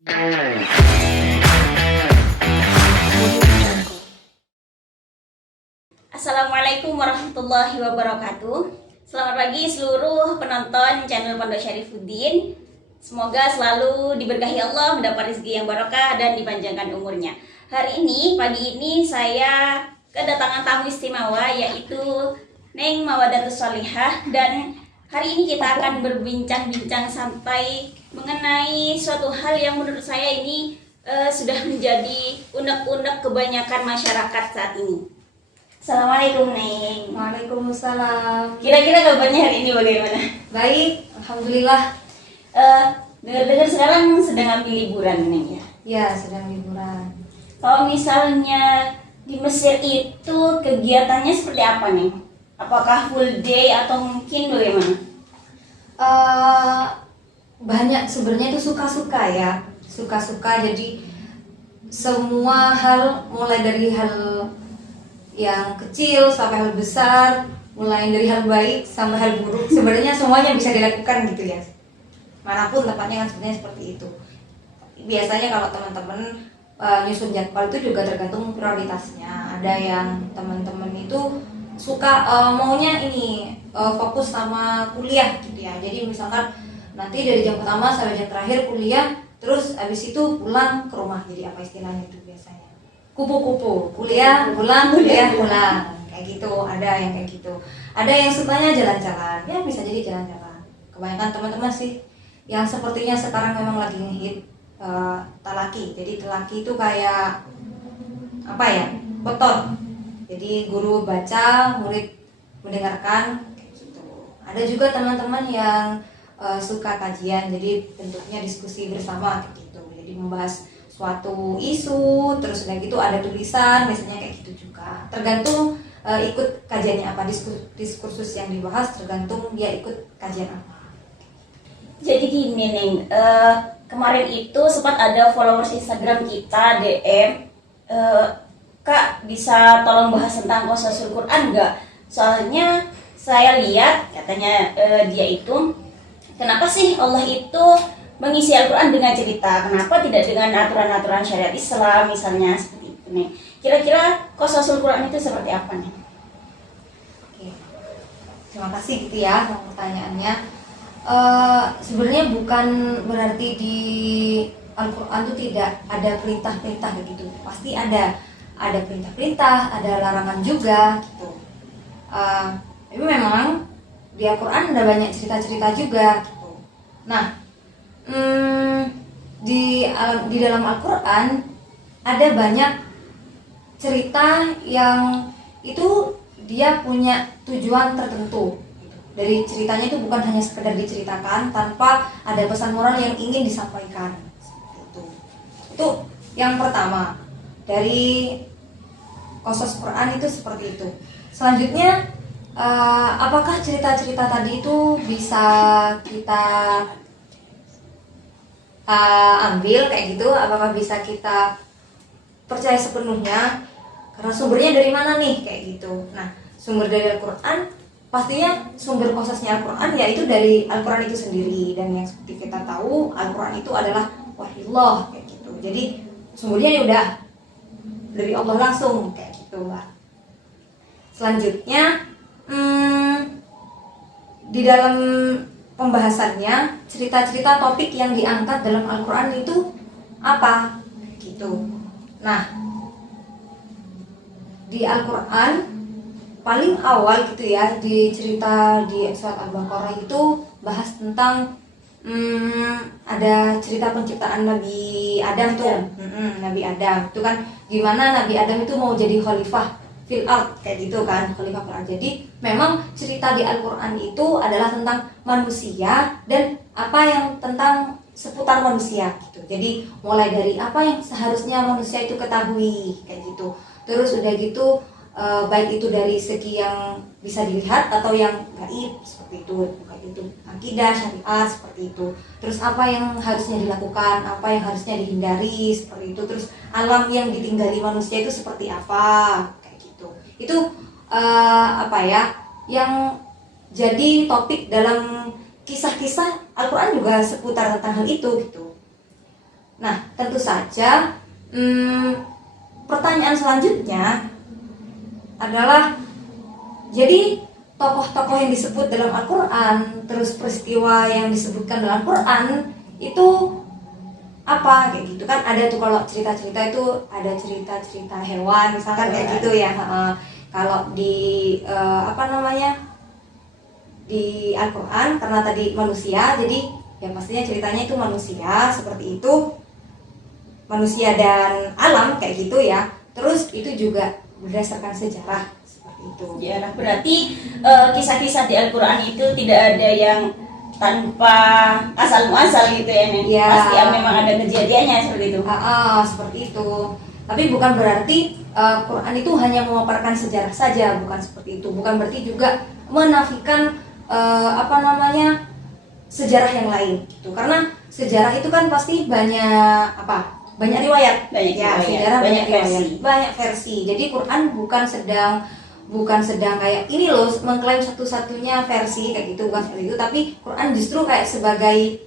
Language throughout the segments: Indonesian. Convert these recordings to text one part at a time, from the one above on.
Assalamualaikum warahmatullahi wabarakatuh. Selamat pagi seluruh penonton channel Pondok Syarifuddin. Semoga selalu diberkahi Allah, mendapat rezeki yang barokah dan dipanjangkan umurnya. Hari ini, pagi ini saya kedatangan tamu istimewa yaitu Neng Mawadatus Sholihah, dan hari ini kita akan berbincang-bincang santai mengenai suatu hal yang menurut saya ini sudah menjadi unek-unek kebanyakan masyarakat saat ini. Assalamualaikum Neng. Waalaikumsalam. Kira-kira kabarnya hari ini bagaimana? Baik, alhamdulillah. Dengar-dengar sekarang sedang ambil liburan Neng ya? Ya, sedang liburan. Kalau misalnya di Mesir itu kegiatannya seperti apa Neng? Apakah full day atau mungkin bagaimana? Banyak sebenarnya itu suka-suka ya, suka-suka. Jadi semua hal, mulai dari hal yang kecil sampai hal besar, mulai dari hal baik sampai hal buruk, sebenarnya semuanya bisa dilakukan gitu ya. Manapun tempatnya kan sebenarnya seperti itu. Biasanya kalau teman-teman nyusun jadwal itu juga tergantung prioritasnya. Ada yang teman-teman itu suka maunya ini fokus sama kuliah gitu ya. Jadi misalkan nanti dari jam pertama sampai jam terakhir kuliah, terus habis itu pulang ke rumah. Jadi apa istilahnya itu biasanya? Kupu-kupu, kuliah pulang, kuliah pulang, kayak gitu. Ada yang kayak gitu. Ada yang sukanya jalan-jalan, ya bisa jadi jalan-jalan. Kebanyakan teman-teman sih yang sepertinya sekarang memang lagi ngehit talaki. Jadi talaki itu kayak apa ya? Beton. Jadi guru baca, murid mendengarkan, kayak gitu. Ada juga teman-teman yang suka kajian, jadi bentuknya diskusi bersama kayak gitu. Jadi membahas suatu isu, terus udah gitu ada tulisan, biasanya kayak gitu juga. Tergantung ikut kajiannya apa, diskursus yang dibahas tergantung dia ikut kajian apa. Jadi gini Neng, kemarin itu sempat ada followers Instagram kita DM, Kak bisa tolong bahas tentang Qosasul Quran nggak? Soalnya saya lihat katanya dia itu, kenapa sih Allah itu mengisi Al-Quran dengan cerita? Kenapa tidak dengan aturan-aturan syariat Islam misalnya seperti itu nih? Kira-kira Qosasul Quran itu seperti apa nih? Oke. Terima kasih gitu ya untuk pertanyaannya. Sebenarnya bukan berarti di Al-Quran itu tidak ada perintah-perintah gitu. Pasti ada perintah-perintah, ada larangan juga gitu. Tapi memang di Al-Quran ada banyak cerita-cerita juga gitu. Nah, di dalam Al-Quran ada banyak cerita yang itu dia punya tujuan tertentu. Dari ceritanya itu bukan hanya sekedar diceritakan tanpa ada pesan moral yang ingin disampaikan. Itu yang pertama dari Qasas Quran itu seperti itu. Selanjutnya, apakah cerita-cerita tadi itu bisa kita ambil kayak gitu? Apakah bisa kita percaya sepenuhnya? Karena sumbernya dari mana nih kayak gitu? Nah, sumber dari Al-Quran pastinya sumber qasasnya Al-Quran yaitu dari Al-Quran itu sendiri. Dan yang seperti kita tahu Al-Quran itu adalah wahyullah kayak gitu. Jadi sumbernya ya udah dari Allah langsung kayak gitu lah. Selanjutnya di dalam pembahasannya cerita-cerita topik yang diangkat dalam Al-Quran itu apa gitu. Nah, di Al-Quran paling awal gitu ya, di cerita di surat Al-Baqarah itu bahas tentang ada cerita penciptaan Nabi Adam tuh. Nabi Adam itu kan gimana Nabi Adam itu mau jadi khalifah fil ard kayak gitu kan, khalifah fil ard. Jadi memang cerita di Al-Qur'an itu adalah tentang manusia dan apa yang tentang seputar manusia gitu. Jadi mulai dari apa yang seharusnya manusia itu ketahui kayak gitu. Terus udah gitu baik itu dari segi yang bisa dilihat atau yang gaib seperti itu, kayak gitu, akidah, syariat seperti itu. Terus apa yang harusnya dilakukan, apa yang harusnya dihindari seperti itu. Terus alam yang ditinggali manusia itu seperti apa kayak gitu. Itu apa ya yang jadi topik dalam kisah-kisah Al-Quran juga seputar tentang hal itu gitu. Nah, tentu saja pertanyaan selanjutnya adalah, jadi tokoh-tokoh yang disebut dalam Al-Quran, terus peristiwa yang disebutkan dalam Al-Quran itu apa, kayak gitu kan. Ada tuh kalau cerita-cerita itu ada cerita-cerita hewan misalkan kayak gitu ya. Kalau di di Al-Quran karena tadi manusia, jadi ya pastinya ceritanya itu manusia, seperti itu, manusia dan alam kayak gitu ya. Terus itu juga berdasarkan sejarah seperti itu. Ya, nah berarti kisah-kisah di Al-Quran itu tidak ada yang tanpa asal muasal gitu ya, Nen? Ya. Pasti ya, memang ada kejadiannya seperti itu. Seperti itu. Tapi bukan berarti Quran itu hanya memaparkan sejarah saja, bukan seperti itu. Bukan berarti juga menafikan sejarah yang lain gitu. Karena sejarah itu kan pasti banyak riwayat. Banyak ya, riwayat, sejarah banyak versi. Banyak versi. Jadi Quran bukan sedang kayak ini loh mengklaim satu-satunya versi kayak gitu, bukan seperti itu. Tapi Quran justru kayak sebagai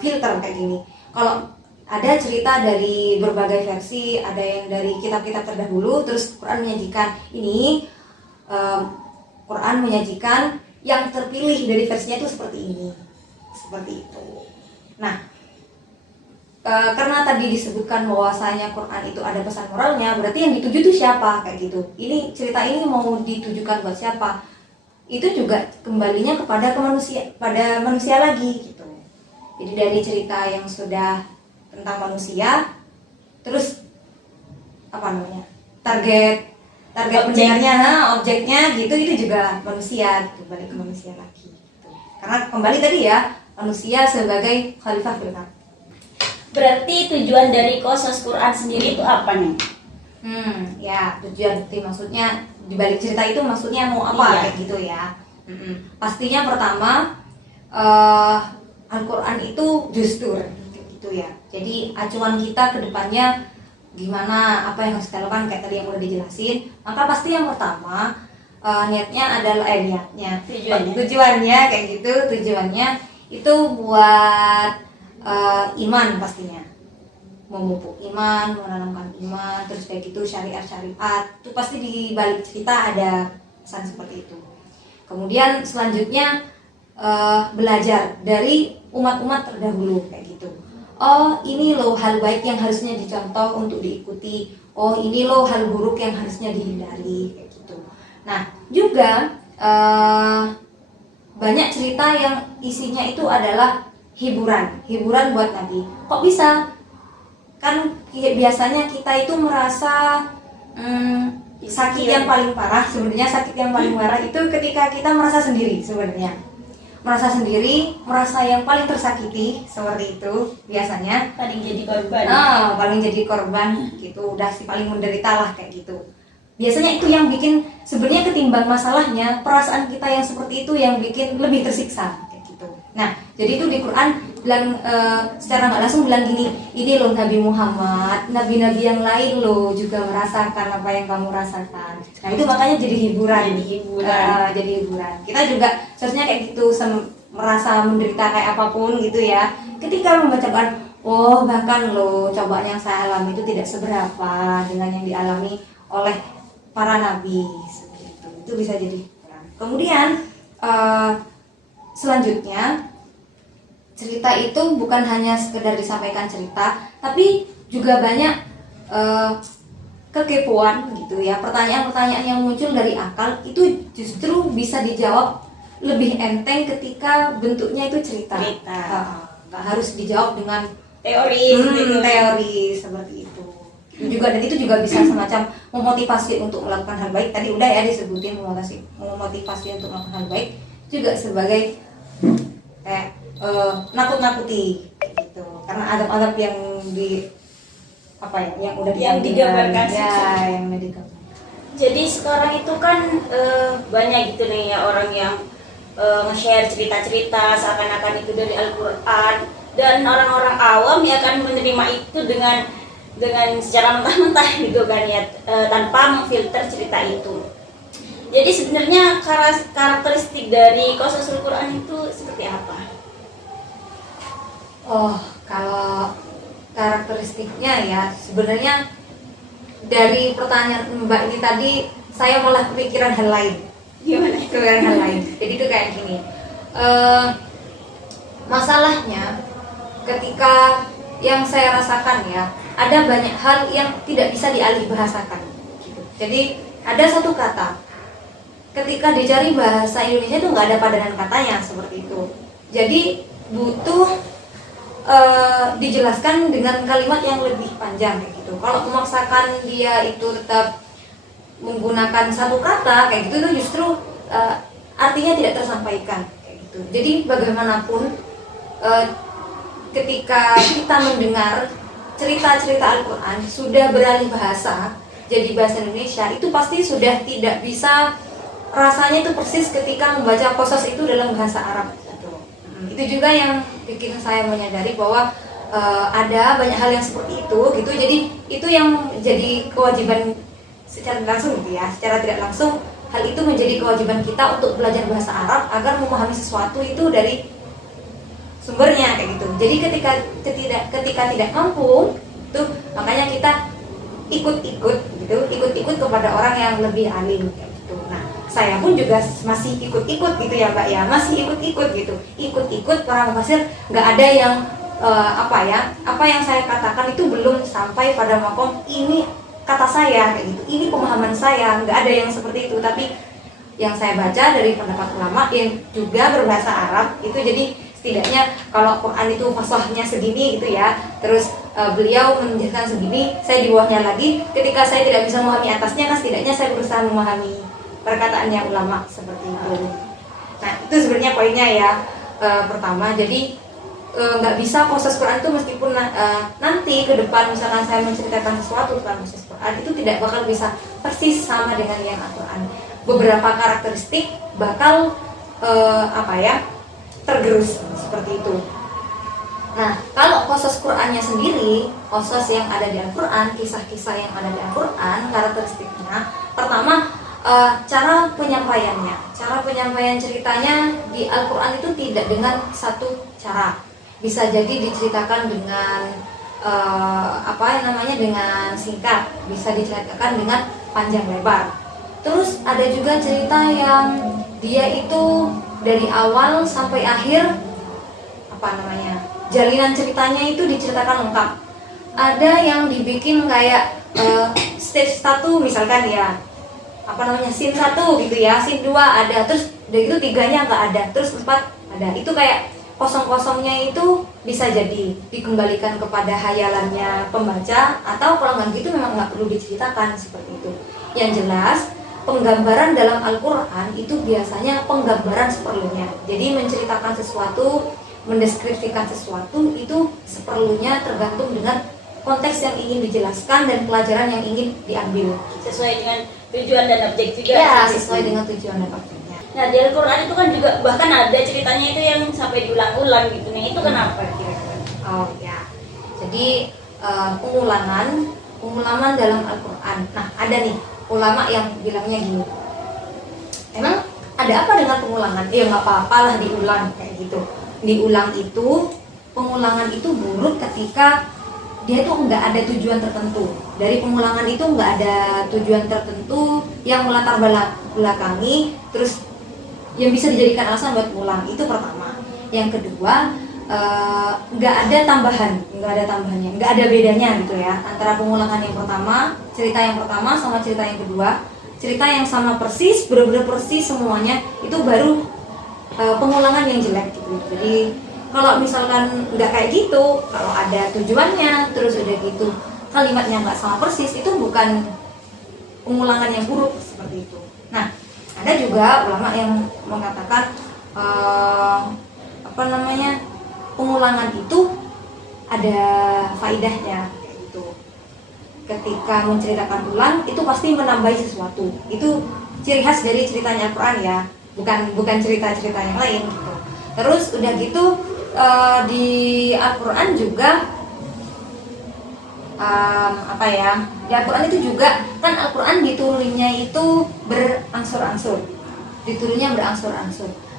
filter kayak gini. Kalau ada cerita dari berbagai versi, ada yang dari kitab-kitab terdahulu, terus Quran menyajikan ini, Quran menyajikan yang terpilih dari versinya itu seperti ini, seperti itu. Nah, karena tadi disebutkan bahwasanya Quran itu ada pesan moralnya, berarti yang dituju itu siapa kayak gitu. Ini cerita ini mau ditujukan buat siapa? Itu juga kembalinya pada manusia lagi gitu. Jadi dari cerita yang sudah tentang manusia, terus target pendengarnya, objeknya gitu, itu juga manusia gitu, balik ke manusia lagi gitu. Karena kembali tadi ya, manusia sebagai khalifah fil ardh. Berarti tujuan dari Qasas Quran sendiri itu apa nih? Ya tujuan itu maksudnya dibalik cerita itu maksudnya mau apa, Iya. kayak gitu ya. Pastinya pertama Al-Quran itu dustur kayak gitu ya. Jadi acuan kita ke depannya gimana, apa yang harus kita lakukan kayak tadi yang udah dijelasin. Maka pasti yang pertama niatnya adalah tujuannya kayak gitu, tujuannya itu buat iman pastinya, memupuk iman, menanamkan iman, terus kayak gitu syariat itu pasti di balik cerita ada pesan seperti itu. Kemudian selanjutnya belajar dari umat-umat terdahulu kayak gitu. Oh ini loh hal baik yang harusnya dicontoh untuk diikuti, oh ini loh hal buruk yang harusnya dihindari kayak gitu. Nah juga banyak cerita yang isinya itu adalah hiburan buat Nabi. Kok bisa? Kan biasanya kita itu merasa sakit yang paling parah. Sebenarnya sakit yang paling parah itu ketika kita merasa sendiri sebenarnya. Merasa yang paling tersakiti seperti itu biasanya. Paling jadi korban. Paling jadi korban gitu, udah si paling menderita lah kayak gitu. Biasanya itu yang bikin, sebenarnya ketimbang masalahnya, perasaan kita yang seperti itu yang bikin lebih tersiksa kayak gitu. Nah, jadi itu di Quran bilang secara nggak langsung bilang gini, ini loh Nabi Muhammad, nabi-nabi yang lain loh juga merasakan apa yang kamu rasakan. Nah itu makanya jadi hiburan. Jadi hiburan. Kita juga seharusnya kayak gitu, merasa menderita kayak apapun gitu ya. Ketika membacakan, oh bahkan loh cobaan yang saya alami itu tidak seberapa dengan yang dialami oleh para nabi. Itu bisa jadi hiburan. Kemudian selanjutnya, cerita itu bukan hanya sekedar disampaikan cerita, tapi juga banyak kekepoan gitu ya. Pertanyaan-pertanyaan yang muncul dari akal itu justru bisa dijawab lebih enteng ketika bentuknya itu cerita. Nggak harus dijawab dengan teori seperti itu. Dan itu juga bisa semacam memotivasi untuk melakukan hal baik. Tadi udah ya disebutin memotivasi untuk melakukan hal baik, juga sebagai kayak nakut-nakuti gitu. Karena adab-adab yang yang digambarkan yang udah digambarkan. Jadi sekarang itu kan banyak gitu nih ya orang yang nge-share cerita-cerita seakan-akan itu dari Al-Quran, dan orang-orang awam ya akan menerima itu dengan secara mentah-mentah gitu kan ya, tanpa memfilter cerita itu. Jadi sebenarnya karakteristik dari Qasasul Quran itu seperti apa? Oh, kalau karakteristiknya ya, sebenarnya dari pertanyaan Mbak ini tadi saya malah kepikiran hal lain. Gimana? Kepikiran hal lain. Jadi itu kayak gini. Masalahnya ketika yang saya rasakan ya, ada banyak hal yang tidak bisa dialih bahasakan. Gitu. Jadi ada satu kata, ketika dicari bahasa Indonesia itu nggak ada padanan katanya seperti itu. Jadi butuh dijelaskan dengan kalimat yang lebih panjang kayak gitu. Kalau memaksakan dia itu tetap menggunakan satu kata kayak gitu, itu justru artinya tidak tersampaikan kayak gitu. Jadi bagaimanapun ketika kita mendengar cerita-cerita Al-Quran sudah beralih bahasa jadi bahasa Indonesia, itu pasti sudah tidak bisa rasanya itu persis ketika membaca qasas itu dalam bahasa Arab gitu. Itu juga yang bikin saya menyadari bahwa ada banyak hal yang seperti itu gitu. Jadi itu yang jadi kewajiban secara langsung gitu ya, secara tidak langsung hal itu menjadi kewajiban kita untuk belajar bahasa Arab agar memahami sesuatu itu dari sumbernya kayak gitu. Jadi ketika tidak mampu itu makanya kita ikut-ikut gitu, ikut-ikut kepada orang yang lebih alim kayak gitu. Nah, saya pun juga masih ikut-ikut gitu ya Mbak ya, masih ikut-ikut gitu, ikut-ikut para mufasir. Nggak ada yang apa yang saya katakan itu belum sampai pada makom ini kata saya kayak gitu, ini pemahaman saya, nggak ada yang seperti itu. Tapi yang saya baca dari pendapat ulama yang juga berbahasa Arab itu, jadi setidaknya kalau Quran itu fasahnya segini gitu ya, terus beliau menjelaskan segini, saya di bawahnya lagi. Ketika saya tidak bisa memahami atasnya, kan setidaknya saya berusaha memahami perkataannya ulama seperti itu. Nah itu sebenarnya poinnya ya. Pertama, jadi nggak bisa proses Quran itu meskipun nanti ke depan misalkan saya menceritakan sesuatu tentang proses Quran itu tidak bakal bisa persis sama dengan yang Al-Quran. Beberapa karakteristik bakal tergerus seperti itu. Nah, kalau qasas Qur'annya sendiri, qasas yang ada di Al-Qur'an, kisah-kisah yang ada di Al-Qur'an, karakteristiknya pertama cara penyampaiannya. Cara penyampaian ceritanya di Al-Qur'an itu tidak dengan satu cara. Bisa jadi diceritakan dengan dengan singkat, bisa diceritakan dengan panjang lebar. Terus ada juga cerita yang dia itu dari awal sampai akhir jalinan ceritanya itu diceritakan lengkap. Ada yang dibikin kayak stage 1 misalkan ya, scene 1 gitu ya, scene 2 ada, terus dari itu 3-nya nggak ada, terus 4 ada. Itu kayak kosong-kosongnya itu bisa jadi dikembalikan kepada hayalannya pembaca, atau kalau nggak gitu memang nggak perlu diceritakan seperti itu. Yang jelas penggambaran dalam Al-Quran itu biasanya penggambaran seperlunya. Jadi menceritakan sesuatu, mendeskripsikan sesuatu itu seperlunya, tergantung dengan konteks yang ingin dijelaskan dan pelajaran yang ingin diambil. Sesuai dengan tujuan dan objek juga. Ya, sesuai dengan tujuan dan objeknya. Nah di Al-Quran itu kan juga bahkan ada ceritanya itu yang sampai diulang-ulang gitu. Nah itu kenapa kira-kira? Oh ya, jadi pengulangan dalam Al-Quran. Nah ada nih ulama yang bilangnya gini, emang ada apa dengan pengulangan? Ya nggak apa-apa lah diulang kayak gitu. Diulang itu, pengulangan itu buruk ketika dia itu nggak ada tujuan tertentu. Dari pengulangan itu nggak ada tujuan tertentu yang melatar belakangi, terus yang bisa dijadikan alasan buat pulang. Itu pertama. Yang kedua, nggak ada tambahannya, nggak ada bedanya gitu ya antara pengulangan yang pertama, cerita yang pertama sama cerita yang kedua. Cerita yang sama persis, benar-benar persis semuanya, itu baru pengulangan yang jelek gitu. Jadi kalau misalkan nggak kayak gitu, kalau ada tujuannya terus udah gitu kalimatnya nggak sama persis, itu bukan pengulangan yang buruk seperti itu. Nah ada juga ulama yang mengatakan pengulangan itu ada faidahnya kayak gitu. Ketika menceritakan ulang itu pasti menambahi sesuatu. Itu ciri khas dari ceritanya Al-Quran ya, bukan cerita-cerita yang lain gitu. Terus udah gitu di Al-Quran juga di Al-Quran itu juga kan Al-Quran diturunnya itu berangsur-angsur.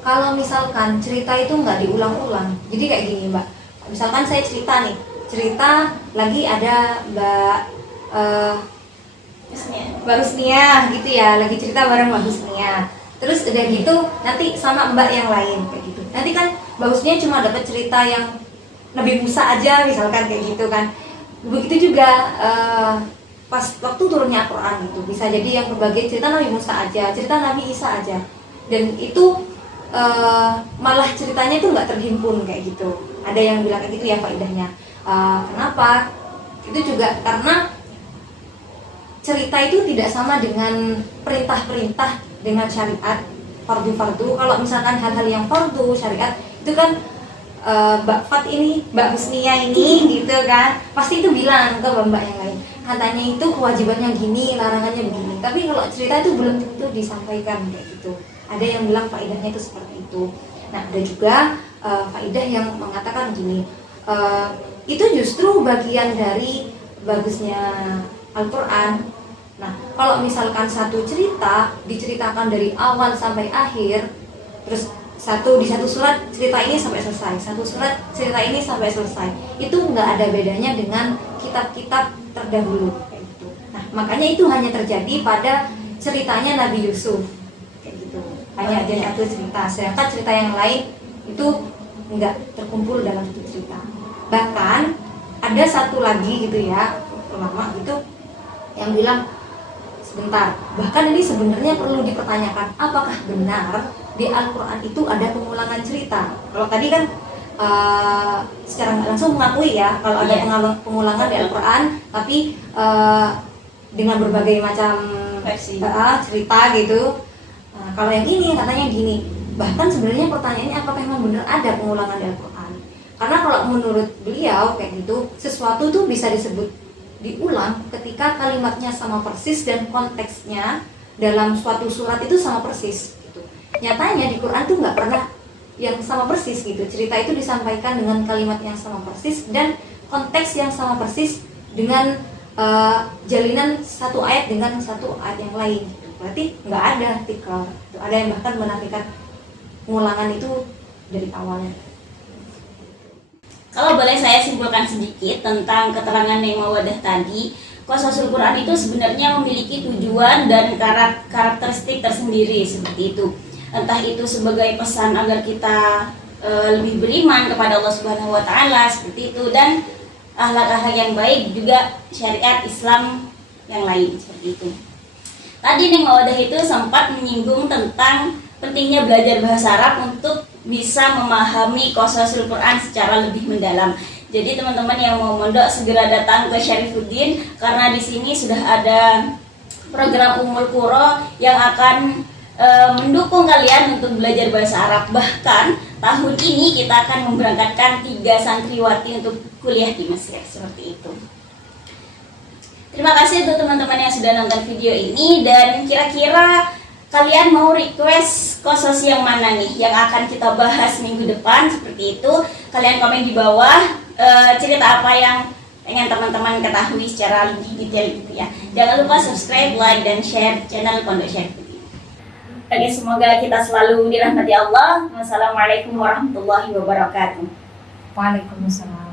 Kalau misalkan cerita itu nggak diulang-ulang, jadi kayak gini Mbak, misalkan saya cerita nih, cerita lagi ada Mbak Husnia gitu ya, lagi cerita bareng Mbak Husnia. Terus udah gitu nanti sama Mbak yang lain kayak gitu. Nanti kan Mbak Husnia cuma dapat cerita yang Nabi Musa aja misalkan kayak gitu kan. Begitu juga pas waktu turunnya Al-Quran gitu, bisa jadi yang berbagai cerita Nabi Musa aja, cerita Nabi Isa aja, dan itu malah ceritanya itu nggak terhimpun kayak gitu. Ada yang bilang kayak gitu ya faedahnya. Kenapa? Itu juga karena cerita itu tidak sama dengan perintah-perintah dengan syariat fardu-fardu. Kalau misalkan hal-hal yang fardu syariat itu kan Mbak Fat ini, Mbak Husnia ini gitu kan, pasti itu bilang ke mbak yang lain, katanya itu kewajibannya gini, larangannya begini. Tapi kalau cerita itu belum tentu disampaikan kayak gitu. Ada yang bilang faedahnya itu seperti itu. Nah, ada juga faedah yang mengatakan gini, itu justru bagian dari bagusnya Al-Quran. Nah, kalau misalkan satu cerita diceritakan dari awal sampai akhir, terus di satu surat cerita ini sampai selesai, satu surat cerita ini sampai selesai, itu nggak ada bedanya dengan kitab-kitab terdahulu kayak gitu. Nah, makanya itu hanya terjadi pada ceritanya Nabi Yusuf kayak gitu, hanya ada satu cerita, sedangkan cerita yang lain itu nggak terkumpul dalam satu cerita. Bahkan ada satu lagi gitu ya, ulama gitu yang bilang, sebentar, bahkan ini sebenarnya perlu dipertanyakan, apakah benar di Al-Quran itu ada pengulangan cerita? Kalau tadi kan secara nggak langsung mengakui ya kalau ada pengulangan di Al-Quran, tapi dengan berbagai macam versi cerita gitu. Kalau yang ini katanya gini, bahkan sebenarnya pertanyaannya apakah memang benar ada pengulangan di Al-Quran? Karena kalau menurut beliau kayak gitu, sesuatu tuh bisa disebut diulang ketika kalimatnya sama persis dan konteksnya dalam suatu surat itu sama persis gitu. Nyatanya di Quran tuh nggak pernah yang sama persis gitu. Cerita itu disampaikan dengan kalimat yang sama persis dan konteks yang sama persis dengan jalinan satu ayat dengan satu ayat yang lain gitu. Berarti nggak ada tikrar. Ada yang bahkan menafikan pengulangan itu dari awalnya. Kalau boleh saya simpulkan sedikit tentang keterangan yang Mawadah tadi, Qasasul Quran itu sebenarnya memiliki tujuan dan karakteristik tersendiri seperti itu. Entah itu sebagai pesan agar kita lebih beriman kepada Allah Subhanahu wa taala seperti itu, dan akhlak-akhlak yang baik, juga syariat Islam yang lain seperti itu. Tadi Neng Mawadah itu sempat menyinggung tentang pentingnya belajar bahasa Arab untuk bisa memahami Qasasul Quran secara lebih mendalam. Jadi teman-teman yang mau mondok segera datang ke Syarifuddin, karena di sini sudah ada program Ummul Qura yang akan mendukung kalian untuk belajar bahasa Arab. Bahkan tahun ini kita akan memberangkatkan 3 santriwati untuk kuliah di Mesir seperti itu. Terima kasih untuk teman-teman yang sudah nonton video ini, dan kira-kira kalian mau request qasas yang mana nih yang akan kita bahas minggu depan seperti itu. Kalian komen di bawah cerita apa yang ingin teman-teman ketahui secara lebih detail gitu ya. Jangan lupa subscribe, like, dan share channel Pondok Syarifuddin. Oke, semoga kita selalu dirahmati Allah. Wassalamualaikum warahmatullahi wabarakatuh. Waalaikumsalam.